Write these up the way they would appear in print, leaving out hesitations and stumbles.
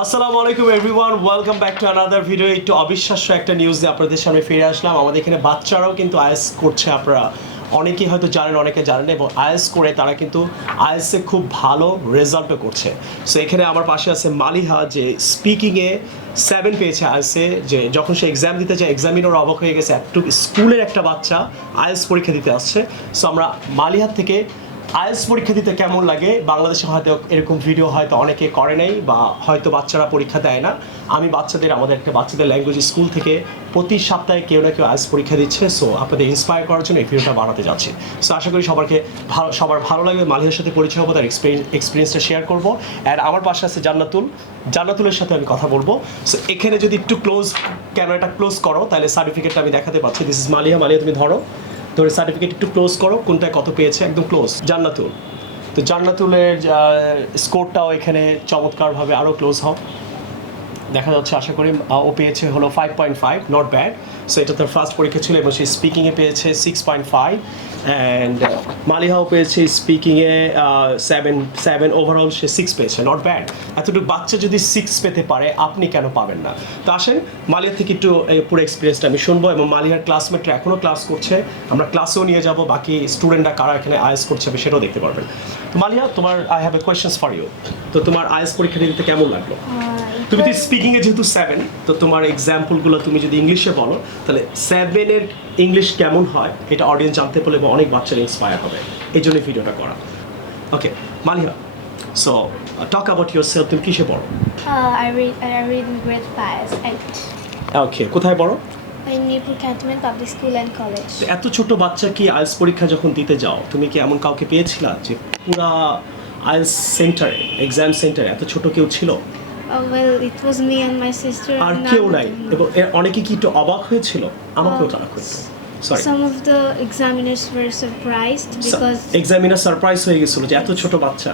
আসসালামু আলাইকুম everyone, welcome back to another video. একটু অবিশ্বাস্য একটা নিউজ দিয়ে আপনাদের সামনে ফিরে আসলাম। আমাদের এখানে বাচ্চারাও কিন্তু আইএলটিএস করছে। আপনারা অনেকেই হয়তো জানেন, অনেকে জানেন, এবং আইএলটিএস করে তারা কিন্তু আইএলটিএসে খুব ভালো রেজাল্টও করছে। সো এখানে আমার পাশে আছে মালিহা, যে স্পিকিংয়ে 7 পেয়েছে আইএলটিএসে। যে যখন সে এক্সাম দিতে যায়, এক্সামিনার অবাক হয়ে গেছে, একটু স্কুলের একটা বাচ্চা আইএলটিএস পরীক্ষা দিতে আসছে। সো আমরা মালিহার থেকে আইএলটিএস পরীক্ষা দিতে কেমন লাগে, বাংলাদেশে হয়তো এরকম ভিডিও হয়তো অনেকে করে নাই, বা হয়তো বাচ্চারা পরীক্ষা দেয় না। আমি আমাদের একটা বাচ্চাদের ল্যাঙ্গুয়েজ স্কুল থেকে প্রতি সপ্তাহে কেউ না কেউ আইএলটিএস পরীক্ষা দিচ্ছে। সো আপনাদের ইন্সপায়ার করার জন্য এই ভিডিওটা বানাতে যাচ্ছি। সো আশা করি সবার ভালো লাগবে। মালিহার সাথে পরিচয় হবো, তার এক্সপিরিয়েন্সটা শেয়ার করবো। অ্যান্ড আমার পাশে আছে জান্নাতুলের সাথে আমি কথা বলবো। সো এখানে যদি একটু ক্যামেরাটা ক্লোজ করো, তাহলে সার্টিফিকেটটা আমি দেখাতে পাচ্ছি। This is Maliha. তুমি ধরো সার্টিফিকেট একটু ক্লোজ করো, কোনটায় কত পেয়েছে, একদম ক্লোজ। জান্নাতুলের স্কোরটাও এখানে চমৎকারভাবে আরও ক্লোজ হও, দেখা যাচ্ছে। আশা করি ও পেয়েছে হলো 5.5, নট ব্যাড। সো এটা তার ফার্স্ট পরীক্ষা ছিল, এবং সে স্পিকিংয়ে পেয়েছে 6.5। অ্যান্ড মালিহাও পেয়েছে স্পিকিংয়ে 7, ওভারঅল সে 6 পেয়েছে, নট ব্যাড। এতটুকু বাচ্চা যদি 6 পেতে পারে, আপনি কেন পাবেন না? তো আসেন, মালিহার থেকে একটু পুরো এক্সপিরিয়েন্সটা আমি শুনবো, এবং মালিহার ক্লাসমেটরা এখনও ক্লাস করছে, আমরা ক্লাসেও নিয়ে যাব। বাকি স্টুডেন্টরা কারা এখানে আইএলটিএস করছে সেটাও দেখতে পারবেন। তো Maliha, I have a questions for you. তো তোমার আইএলটিএস পরীক্ষা দিতে কেমন লাগলো? তুমি তো স্পিকিংয়ে যেহেতু 7, তো তোমার এক্সাম্পলগুলো তুমি যদি ইংলিশে বলো, তাহলে 7-এর ইংলিশ কেমন হয় এটা অডিয়েন্স জানতে পারলে, এবং অনেক বাচ্চারা ইন্সপায়ার হবে। এই জন্য ভিডিওটা করা। Okay Maliha, so talk about yourself. তুমি কিসে পড়ো? I read in grade 5. ওকে, কোথায় পড়ো? In Mirpur Cantonment Public School and College. এত ছোট বাচ্চা কি আইএলটিএস পরীক্ষা যখন দিতে যাও, তুমি কি এমন কাউকে পেয়েছিলা যে পুরা আইএলটিএস সেন্টারে, এক্সাম সেন্টারে এত ছোট কেউ ছিল? Well, it was me and my sister. আর কেউ নাই? এবং অনেকে কি একটু অবাক হয়েছিল? আমাকেও জানা হয়েছে। Sorry, some of the examiners were surprised because examiner surprise হয়ে গেছিল যে এত ছোট বাচ্চা।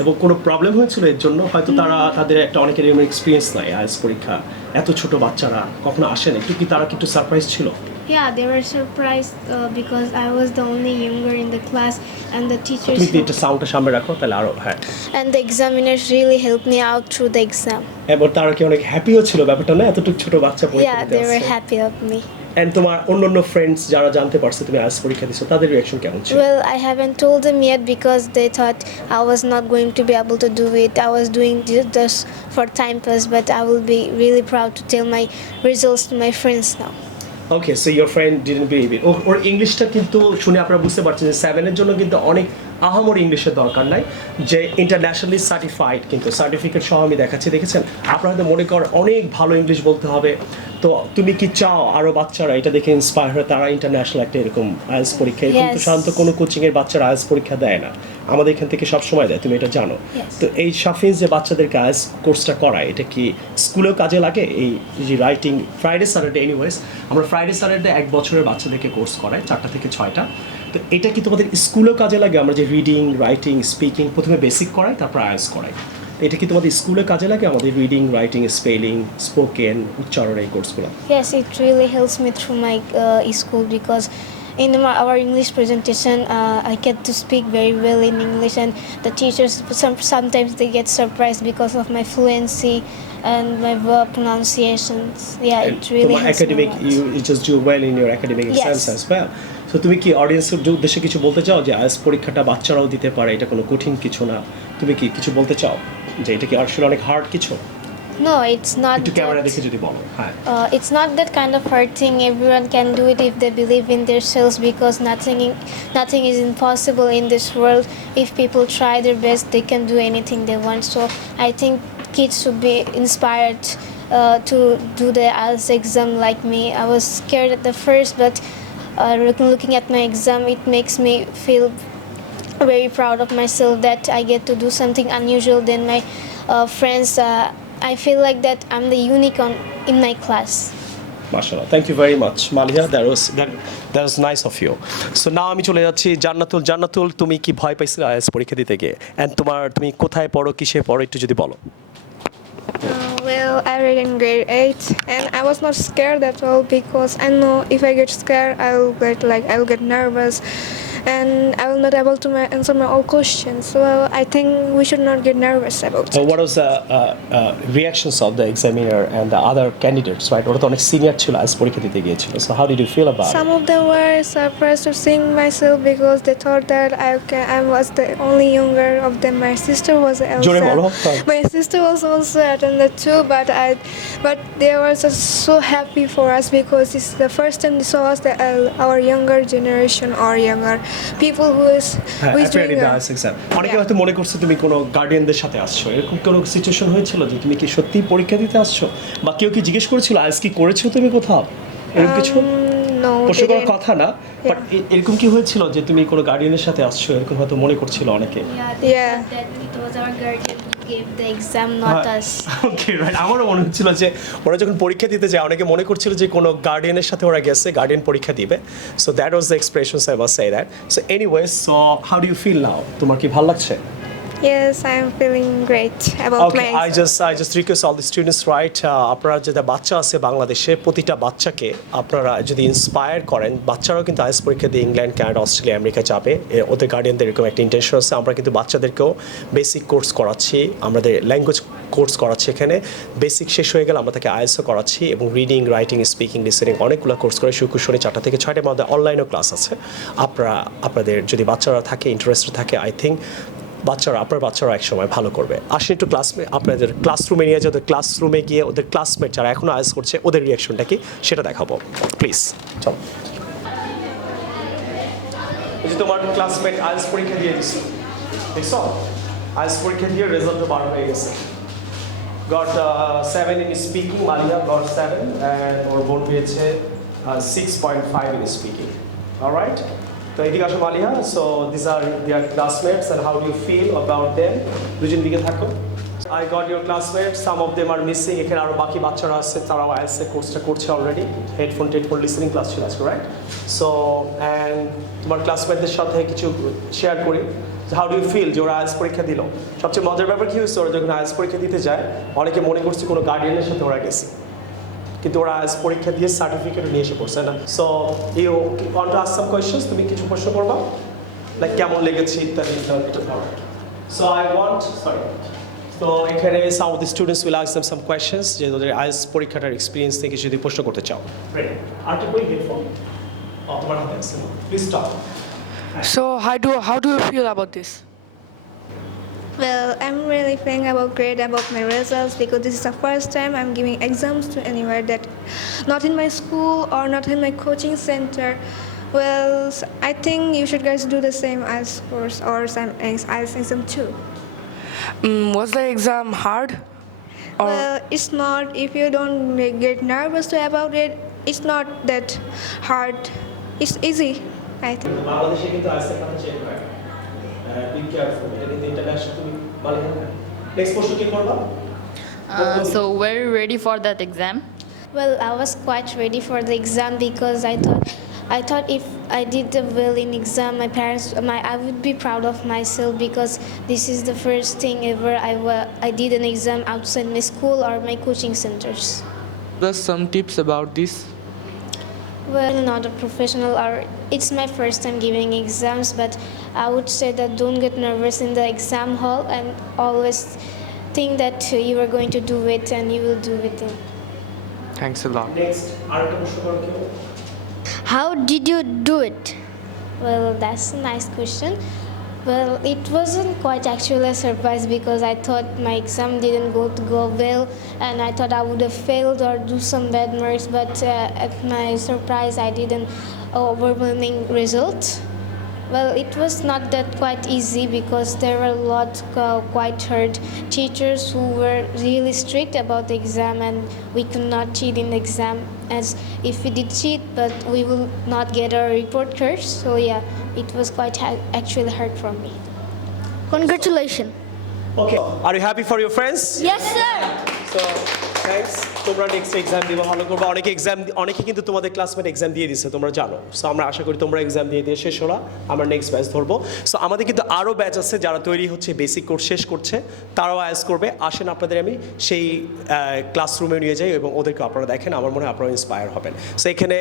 এবং কোনো প্রবলেম হয়েছিল এর জন্য? হয়তো তাদের একটা অনেকের এমন এক্সপিরিয়েন্স নাই আইএলটিএস পরীক্ষা, এত ছোট বাচ্চারা কখনো আসেন, একটু কি তারা একটু সারপ্রাইজ ছিল? yeah, they were surprised because I was the only younger in the class and the teachers তুমি একটা সাউন্ডটা সামনে রাখো, তাহলে আরো। হ্যাঁ, and the examiners really helped me out through the exam. এবং তারা কি অনেক হ্যাপিও ছিল ব্যাপারটা, না এতটুকু ছোট বাচ্চা পরীক্ষা Yeah, দিতে they were আসছে। happy of me. এন্ড তোমার অন্যান্য ফ্রেন্ডস যারা জানতে পারছে তুমি আইএলটিএস পরীক্ষা দিছো, তাদের রিঅ্যাকশন কেমন ছিল? Well, I haven't told them yet because they thought I was not going to be able to do it. I was doing this for time pass, but I will be really proud to tell my results to my friends now. Okay, so your friend didn't believe it. ওর ইংলিশটা কিন্তু শুনে আপনারা বুঝতে পারছেন যে 7-এর জন্য কিন্তু অনেক আহামরি ইংলিশের দরকার নাই, যে ইন্টারন্যাশনালি সার্টিফাইড, কিন্তু সার্টিফিকেট সহ আমি দেখেছেন। আপনারা হয়তো মনে করেন অনেক ভালো ইংলিশ বলতে হবে। তো তুমি কি চাও আরও বাচ্চারা এটা দেখে ইন্সপায়ার হয়, তারা ইন্টারন্যাশনাল একটা এরকম আইএলটিএস পরীক্ষা, এরকম তো সাধারণত কোনো কোচিংয়ের বাচ্চারা আইএলটিএস পরীক্ষা দেয় না, আমাদের এখান থেকে সব সময় দেয়, তুমি এটা জানো। তো এই সাফিজ যে বাচ্চাদেরকে আইএলটিএস কোর্সটা করায়, এটা কি স্কুলেও কাজে লাগে? এই যে রাইটিং ফ্রাইডে স্যাটারডে, এনিওয়েজ আমরা ফ্রাইডে স্যাটারডে 1 বছরের বাচ্চাদেরকে কোর্স করাই 4টা থেকে 6টা। তো এটা কি তোমাদের স্কুলেও কাজে লাগে? আমরা যে রিডিং, রাইটিং, স্পিকিং প্রথমে বেসিক করাই, তারপর আইএলটিএস করাই। এটা কি তোমাদের স্কুলে কাজে লাগে, আমাদের রিডিং, রাইটিং, স্পেলিং, স্পোকেন, উচ্চারণ, এই কোর্সগুলো? Yes, it really helps me through my school because in our English presentation, I get to speak very well in English, and the teachers sometimes they get surprised because of my fluency and my verb pronunciations. Yeah, And it really তোমার helps academic, me a lot. you just do well in your academic exams as well. So তুমি কি অডিয়েন্সের উদ্দেশ্যে কিছু বলতে চাও যে IELTS পরীক্ষাটা বাচ্চারাও দিতে পারে, এটা কোনো কঠিন কিছু না? তুমি কি কিছু বলতে চাও যে এটা কি আসলে অনেক হার্ড কিছু? No, it's not. একটু ক্যামেরা দেখে যদি বলো। হ্যাঁ, It's not that kind of hard thing. Everyone can do it if they believe in themselves, because nothing is impossible in this world. If people try their best, they can do anything they want. So I think kids should be inspired to do the IELTS exam like me. I was scared at the first, but looking at my exam, it makes me feel very proud of myself that I get to do something unusual than my friends. I feel like that I'm the unicorn in my class. মাশাআল্লাহ, thank you very much Maliha, that was nice of you. So now আমি চলে যাচ্ছি জান্নাতুল, তুমি কি ভয় পাইছিলে IELTS পরীক্ষা দিতে গিয়ে? অ্যান্ড তুমি কোথায় পড়ো, কিসে পড়ো, একটু যদি বলো। Well, I read in grade 8, and I was not scared at all because I know if I get scared, I'll get nervous, and I will not able to answer my all questions. So I think we should not get nervous about So it. what was the reactions of the examiner and the other candidates, right? ওরা তো অনেক senior ছিল আজ পরীক্ষা দিতে গিয়েছিল. So how did you feel about Some it? of them were surprised to seeing myself because they thought that I was the only younger of them. My sister was জোরে বলো. Elsa. My sister was also attended too, but they were just so happy for us because it's the first time they saw us, our younger generation or younger people who is appeared in doing the IELTS exam. অনেকে হয়তো মনে করছে তুমি কোনো গার্ডিয়ানদের সাথে আসছো, এরকম কোনো সিচুয়েশন হয়েছিল যে তুমি কি সত্যি পরীক্ষা দিতে আসছো, বা কেউ কি জিজ্ঞেস করেছিল আইএলটিএস কি করেছো তুমি কোথাও, এরকম কিছু no, প্রশ্ন they করার didn't. কথা না, বাট এরকম কি হয়েছিল যে তুমি কোনো গার্ডিয়ানের সাথে আসছো, এরকম হয়তো মনে করছিল অনেকে? They Yeah. thought that it was our guardian who gave the exam, not us. Okay right, আমারও মনে হচ্ছিল যে ওরা যখন পরীক্ষা দিতে যায় অনেকে মনে করছিল যে কোনো গার্ডিয়ানের সাথে ওরা গেছে, গার্ডিয়ান পরীক্ষা দিবে। So that was the expressions I was say that. So anyways, so how do you feel now? তোমার কি ভালো লাগছে? Yes, I am feeling great about my Okay, exam. I just request all the students, right? আপনারা যেটা বাচ্চা আছে বাংলাদেশে, প্রতিটা বাচ্চাকে আপনারা যদি ইন্সপায়ার করেন, বাচ্চারাও কিন্তু আইএলটিএস পরীক্ষা দিয়ে ইংল্যান্ড, কানাডা, অস্ট্রেলিয়া, আমেরিকা যাবে। ওদের গার্ডিয়ানদের এরকম একটা ইন্টেনশন আছে। আমরা কিন্তু বাচ্চাদেরকেও বেসিক কোর্স করাচ্ছি, আমাদের ল্যাঙ্গুয়েজ কোর্স করাচ্ছি এখানে। বেসিক শেষ হয়ে গেলে আমরা তাকে আইএলটিএসও করাচ্ছি, এবং রিডিং, রাইটিং, স্পিকিং, লিসেনিং অনেকগুলো কোর্স করে শুক্র শনি 4টা থেকে 6টার মধ্যে অনলাইনও ক্লাস আছে। আপনাদের যদি বাচ্চারা থাকে, ইন্টারেস্টেড থাকে, আই থিঙ্ক আপনার বাচ্চারা এক সময় ভালো করবে। আসেন একটু আপনাদের ক্লাসরুমে নিয়ে যে ওদের ক্লাসরুমে গিয়ে ওদের ক্লাসমেট যারা এখনও আইএলটিএস করছে ওদের রিয়াকশনটা কি সেটা দেখাবো, প্লিজ চলো। এই যে তোমার ক্লাসমেট আইএলটিএস পরীক্ষা দিয়ে দিচ্ছে, দেখছো? আইএলটিএস পরীক্ষা দিয়ে রেজাল্টও বার হয়ে গেছে। Got 7 in speaking, Maliya got 7, and ওর বোন পেয়েছে 6.5 in speaking. Alright? তো এদিকে আসো Maliya. So this are their classmates, and how do you feel about them? দুজন দিকে থাকো। I got your classmates, some of them are missing. এখানে আরও বাকি বাচ্চারা আছে, তারাও আইএলটিএস কোর্সটা করছে অলরেডি। হেডফোন লিসেনিং ক্লাস ছিল আজকে, রাইট? সো অ্যান্ড তোমার ক্লাসমেটদের সাথে কিছু শেয়ার করি। হাউ ডু ইউ ফিল যে ওরা আইএলটিএস পরীক্ষা দিল? সবচেয়ে মজার ব্যাপার কী হয়েছে, ওরা যখন আইএলটিএস পরীক্ষা দিতে যায় অনেকে মনে করছে কোনো গার্ডিয়ানের সাথে ওরা গেছে, কিন্তু ওরা আইএলটিএস পরীক্ষা দিয়ে সার্টিফিকেট নিয়ে এসে পড়ছে না। So you want to ask some questions, তুমি কিছু প্রশ্ন করবা, লাইক কেমন লেগেছে ইত্যাদি ইত্যাদি। সো আই ওয়ান্ট তো এখানে some of the students will ask them some questions, যে ওদের আইএলটিএস পরীক্ষাটার এক্সপিরিয়েন্স থেকে যদি প্রশ্ন করতে চাও। আরেকটা কই হেডফোন তোমার হাতে আছে, please stop. So how do you feel about this? Well, I'm really feeling great about my results because this is the first time I'm giving exams to anywhere that not in my school or not in my coaching center. Well, I think you should guys do the same IELTS course or some IELTS exam too. Was the exam hard? Or Well, it's not. If you don't get nervous about it, it's not that hard. It's easy, I think. বাংলাদেশে কিন্তু IELTS একটা check হয়, be careful, এটা কিন্তু international. তুমি বলে next প্রশ্ন কি করবা? So were you ready for that exam? Well, I was quite ready for the exam because I thought if I did well in exam, I would be proud of myself because this is the first thing ever I did an exam outside my school or my coaching centers. there's some tips about this? Well, not a professional, or it's my first time giving exams, but I would say that don't get nervous in the exam hall and always think that you are going to do it and you will do it. Thanks a lot. Next আরেকটা প্রশ্ন করো কেউ? How did you do it? Well, that's a nice question. Well, it wasn't quite actually a surprise because I thought my exam didn't go well and I thought I would have failed or do some bad marks, but at my surprise I did an overwhelming result. Well, it was not that quite easy because there were a lot quite hard teachers who were really strict about the exam and we could not cheat in the exam, as if we did cheat but we will not get our report cards. So yeah, it was quite actually hard for me. Congratulations. Okay, are you happy for your friends? Yes, sir. So, thanks. তোমরা next exam দিবা, ভালো করবে। অনেকে কিন্তু তোমাদের classmate exam দিয়ে দিচ্ছে, তোমরা জানো। সো আমরা আশা করি তোমরা এক্সাম দিয়ে শেষ হলো, আমরা নেক্সট ব্যাচ ধরবো। সো আমাদের কিন্তু আরও ব্যাচ আছে যারা তৈরি হচ্ছে, বেসিক কোর্স শেষ করছে, তারাও আইএলটিএস করবে। আসেন আপনাদের আমি সেই ক্লাসরুমে নিয়ে যাই এবং ওদেরকে আপনারা দেখেন, আমার মনে হয় আপনারা ইন্সপায়ার হবেন। সো এখানে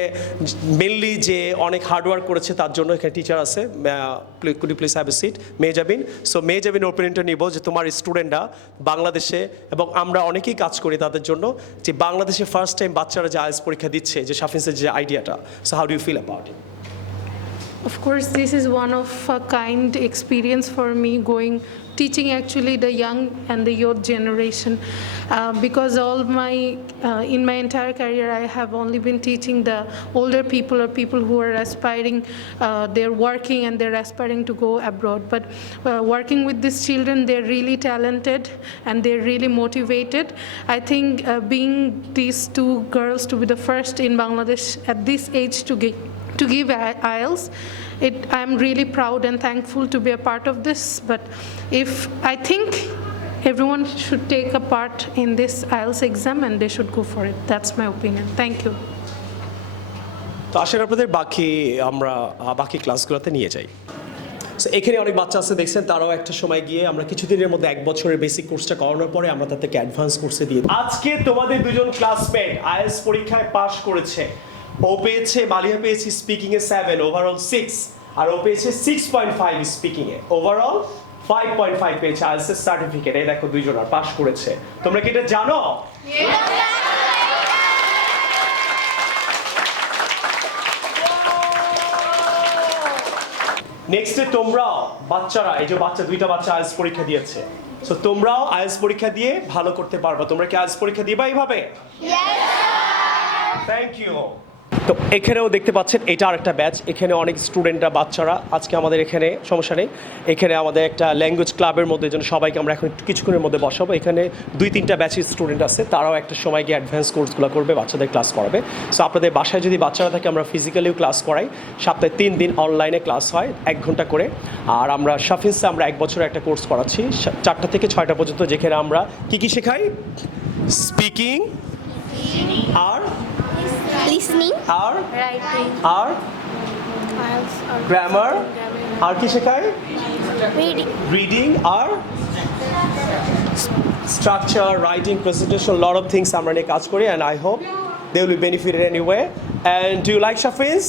মেনলি যে অনেক হার্ডওয়ার্ক করেছে তার জন্য এখানে টিচার আছে। Could you please have a seat Mezabin. So মেজাবিনের ওপিনিয়নটা নিব যে তোমার স্টুডেন্টরা বাংলাদেশে, এবং আমরা অনেকেই কাজ করি তাদের জন্য, যে বাংলাদেশে ফার্স্ট টাইম বাচ্চারা যে আইএলটিএস পরীক্ষা দিচ্ছে, যে সাফিন্সের যে আইডিয়াটা। So how do you feel about it? Of course, this is one of a kind experience for me teaching actually the young and the youth generation because in my entire career I have only been teaching the older people or people who are aspiring, they're working and they're aspiring to go abroad. But working with these children, they're really talented and they're really motivated. I think being these two girls to be the first in Bangladesh at this age to give IELTS, I'm really proud and thankful to be a part of this. But I think everyone should take a part in this IELTS exam and they should go for it. That's my opinion. Thank you. তো আসলে আপনাদের আমরা বাকি ক্লাসগুলোতে নিয়ে যাই। So এখানে অনেক বাচ্চা আছে দেখছেন, তারাও একটা সময় গিয়ে আমরা কিছুদিনের মধ্যে 1 বছরের বেসিক কোর্সটা করানোর পরে আমরা তাদেরকে অ্যাডভান্স কোর্সে দিয়ে দিই। আজকে তোমাদের দুজন ক্লাসমেট আইএলটিএস পরীক্ষায় পাশ করেছে। ও পেয়েছে, মালিয়া পেয়েছে স্পিকিংয়ে 7, ওভারঅল 6, আর ও পেয়েছে 6.5 স্পিকিংয়ে, ওভারঅল 5.5 পেয়েছে আইএলটিএস সার্টিফিকেট। এই দেখো দুইজন আর পাশ করেছে। তোমরা কি এটা জানো? নেক্সটে তোমরাও বাচ্চারা, এই যে দুইটা বাচ্চা আইএলটিএস পরীক্ষা দিয়েছে, সো তোমরাও আইএলটিএস পরীক্ষা দিয়ে ভালো করতে পারবা। তোমরা কি আইএলটিএস পরীক্ষা দিবা এইভাবে? Thank you. তো এখানেও দেখতে পাচ্ছেন এটা আরেকটা ব্যাচ। এখানে অনেক স্টুডেন্টরা, বাচ্চারা আজকে আমাদের এখানে, সমস্যা নেই, এখানে আমাদের একটা ল্যাঙ্গুয়েজ ক্লাবের মধ্যে জন্য সবাইকে আমরা এখন কিছুক্ষণের মধ্যে বসাবো। এখানে 2-3টা ব্যাচের স্টুডেন্ট আছে, তারাও একটা সময় গিয়ে অ্যাডভান্স কোর্সগুলো করবে, বাচ্চাদের ক্লাস করাবে। সো আপনাদের বাসায় যদি বাচ্চারা থাকে, আমরা ফিজিক্যালিও ক্লাস করাই, সপ্তাহে 3 দিন অনলাইনে ক্লাস হয় 1 ঘন্টা করে। আর আমরা সাফিন্সে আমরা 1 বছরের একটা কোর্স করাচ্ছি 4টা থেকে 6টা পর্যন্ত, যেখানে আমরা কি শেখাই? স্পিকিং আর Listening, আর writing, আর গ্রামার, আর কি শেখায়? রিডিং আর structure, writing, presentation, lot of things আমরা নিয়ে কাজ করি। And I hope they will be benefited anyway. And do you like Shafins?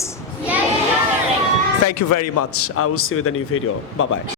Thank you very much. I will see you in the new video. Bye bye.